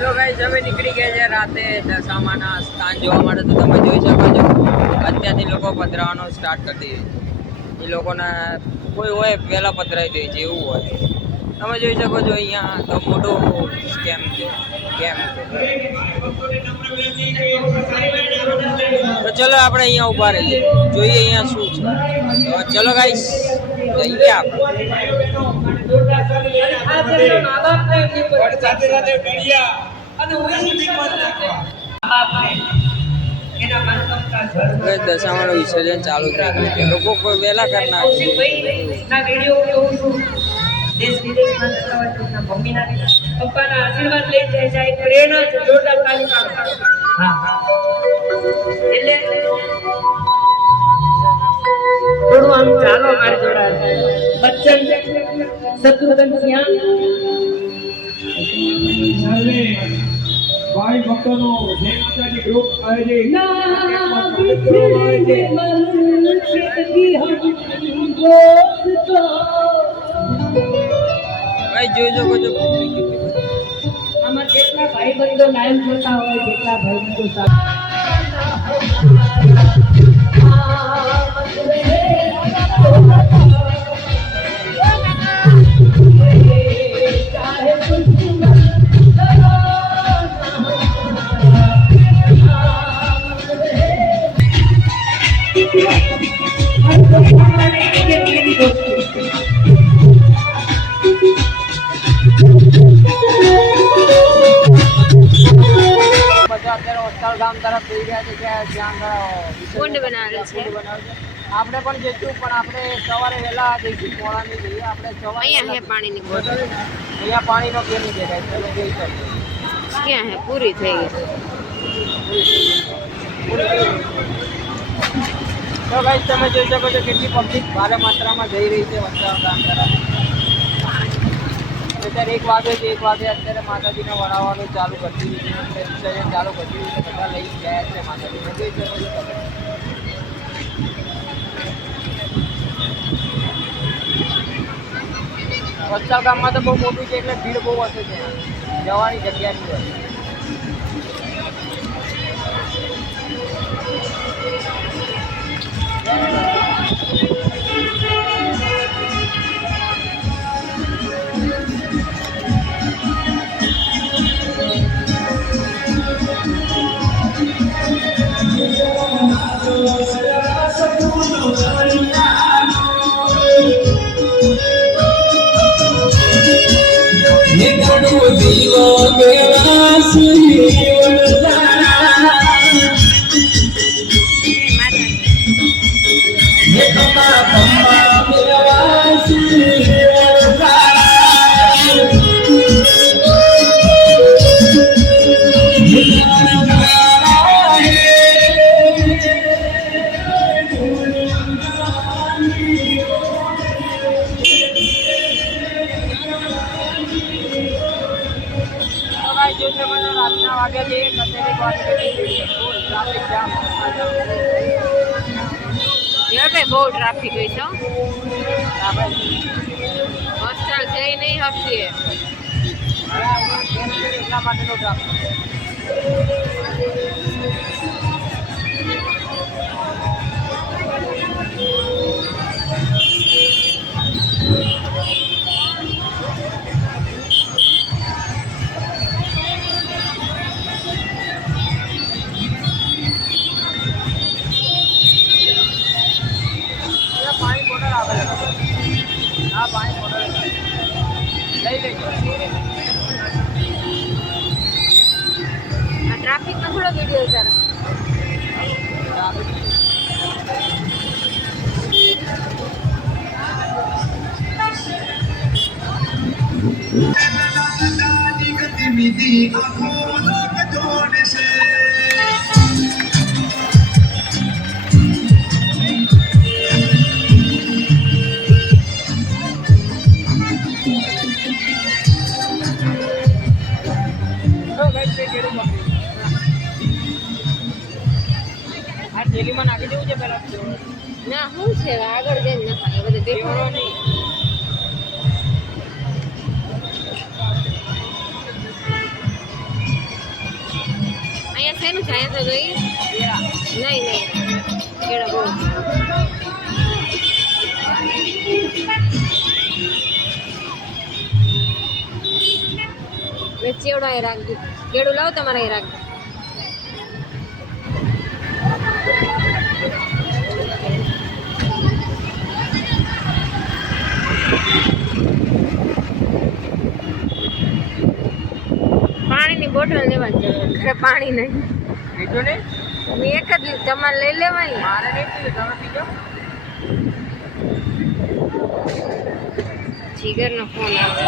જો ગાઈસ અમે નીકળી ગયા છે રાતે દશામાના સ્થાન જોવા માટે. તો તમે જોઈ શકો છો અત્યારથી લોકો પધરાવાનું સ્ટાર્ટ કરી દે છે. એ લોકોના કોઈ હોય પહેલાં પધરાવી દે છે એવું હોય. તમે જોઈ શકો છો અહીંયા તો મોટું સ્કેમ છે ગેમ છે. તો ચલો આપણે અહીંયા ઊભા રહીએ, જોઈએ અહીંયા શું છે. તો ચલો ગાઈસ જઈએ આપણે. દશામાનું વિસર્જન ચાલુ થઈ ગયું છે. લોકો કોઈ વહેલા કરી નાખે. દેશ વિદેશમાં જતા હોય તો મમ્મીના પપ્પાના આશીર્વાદ લઈ જાય છે. પ્રેરણા છે, જોરદાર તાલી પાડો. હા એટલે થોડું આમ ચાલો મારી જોડે. બચ્ચન શત્રુઘ્ન સિંહ ભાઈ ભક્તોનો જય માતાજી ગ્રુપ આયોજિત ભાઈ જોજો કજો આમાં જેટલા ભાઈ બંધો લાઈવ જોતા હોય, જેટલા ભાઈ બંધો ગામ તરફ જઈ રહ્યા છે જ્યાં કુંડ બનાવેલ છે. આપણે પણ જઈશું, પણ આપણે સવારે વહેલા જઈશું. મોડાની જઈએ આપણે સવારે. અહીંયા હે પાણીની બોટલ, અહીંયા પાણીનો કેન દેખાય છે. તમે જોઈ શકો ક્યાં હે પૂરી થઈ ગઈ. તો ગાઈસ તમે જોઈ શકો છો કેટલી પબ્લિક ભારે માત્રામાં જઈ રહી છે વસ્ત્રાલ ગામ તરફ. અત્યારે 1 વાગે છે. 1 વાગે અત્યારે માતાજીને વળાવવાનું ચાલુ કરી દીધું છે. વિસર્જન ચાલુ કરી દીધું છે. બધા લઈ ગયા છે માતાજીને. જોઈ શકો છો તમે. વસ્ત્રાલ ગામમાં તો બહુ મોટું છે એટલે ભીડ બહુ હશે ત્યાં. જવાની જગ્યા નહીં હોય. રાતના વાગ્યા છે બહુ ટ્રાફિક હોય છે. હોસ્ટેલ જઈ નહીં શકીએ એટલા માટેનો ટ્રાફિક. પાંચ ફોટો લઈ લેજો. આ ટ્રાફિકનો થોડો વિડીયો ઉતારો. આ થેલીમાં નાખી દેવું છે પેલા. ના શું છે આગળ જઈને નખાય બધું દેખાડો નહીં. અહીંયા શેનું છે? અહીંયા તો જોઈએ નહીં નહીં કેળા બહુ મેં ચેવડો અહીં રાખજો. કેળું લાવો તમારે અહીં રાખજો. પાણીની બોટલ લેવા જ ઘરે પાણી નહીં. બીજું નહીં મેં એક જ લીધું. તમારે લઈ લેવાય. મારે નહીં પીધું, તમે પીજો. જીગરનો ફોન આવે.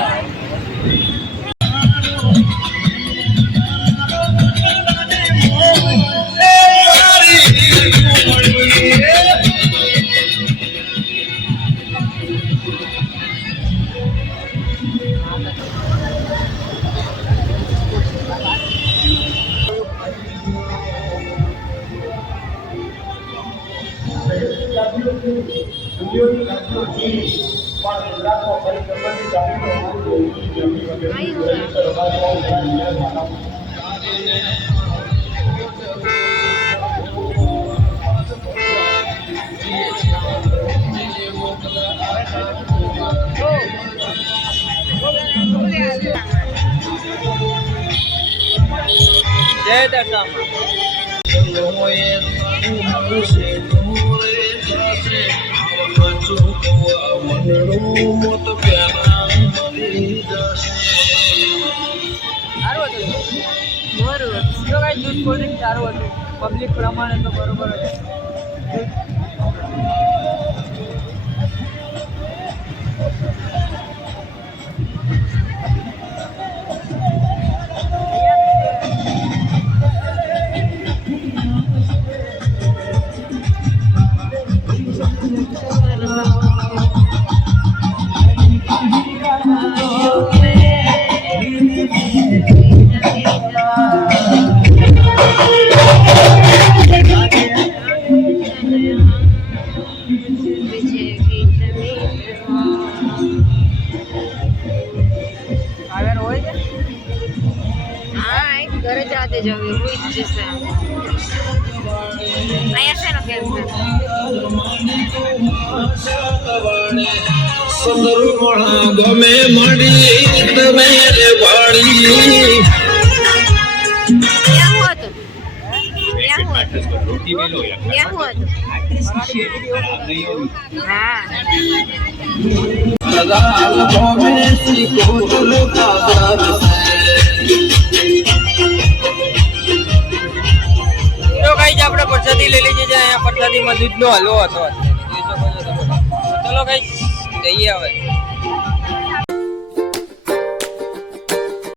જય દશામાં. મોરું જો કાંઈ દૂધ કોલ્ડ ડ્રિંક સારું હતું પબ્લિક પ્રમાણે તો બરોબર જ. ઘરે જાતે જવું હોય જ જશે. અહીંયા છે ને કેમ છે ગમે મળી તમે રે વાળી ત્યાં હતું હા તો ગાઈસ આપણે પ્રસાદી લઈ લીધી છે. અહીંયા પ્રસાદીમાં દૂધનો હલવો હતો. ચલો ગાઈસ જઈએ હવે.